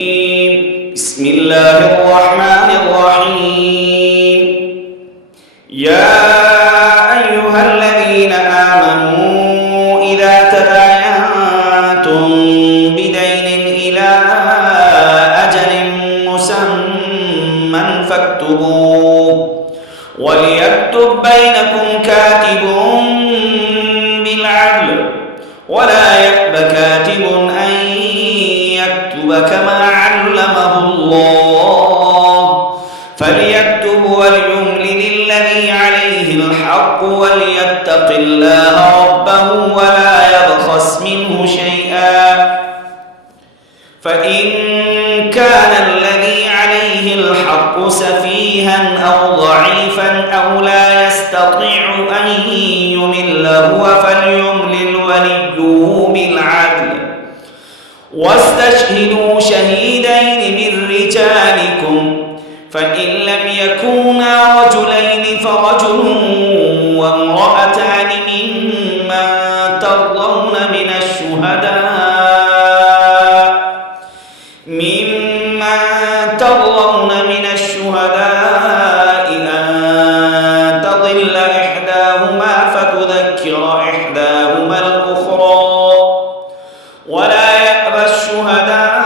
بسم الله الرحمن الرحيم. يا أيها الذين آمنوا إذا تداينتم بدين إلى أجل مسمى فاكتبوه وليكتب بينكم كاتب بالعدل ولا يأب كاتب أن يكتب كما علمه الله فليكتب وليملل الذي عليه الحق وليتق الله ربه ولا يبخس منه شيئا فإن كان الذي عليه الحق سفيها أو ضعيفا أو لا يستطيع أن يمل هو فليملل وليه بالعدل واستشهدوا شهيدين من رجالكم فإن لم يكونا رجلين فرجل وامرأتان ممن ترضون من الشهداء أن تضل إحداهما فتذكر إحداهما الأخرى ولا يأبى الشهداء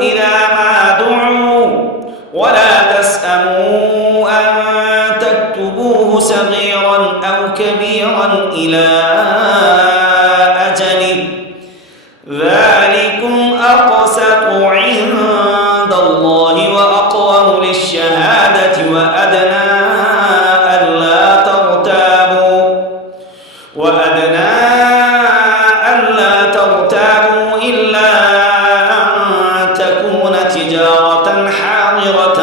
إذا ما دعوا ولا تسأموا أن تكتبوه صغيرا أو كبيرا إلى أجله ذلكم أقسط عند الله وأقوم للشهادة وأدنى ألا ترتابوا إلا أن تكون تجارة حاضرة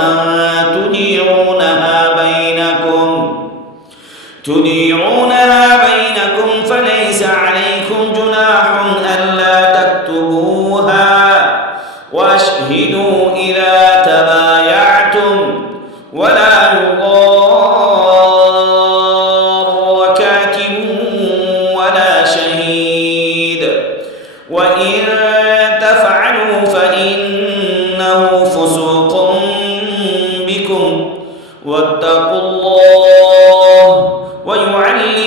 تديرونها بينكم فليس عليكم جناح ألا تكتبوها واشهدوا إذا تبايعتم ولا يضار كاتب ولا شهيد وإن تفعلوا فإنه فسوق بكم واتقوا الله ويعلمكم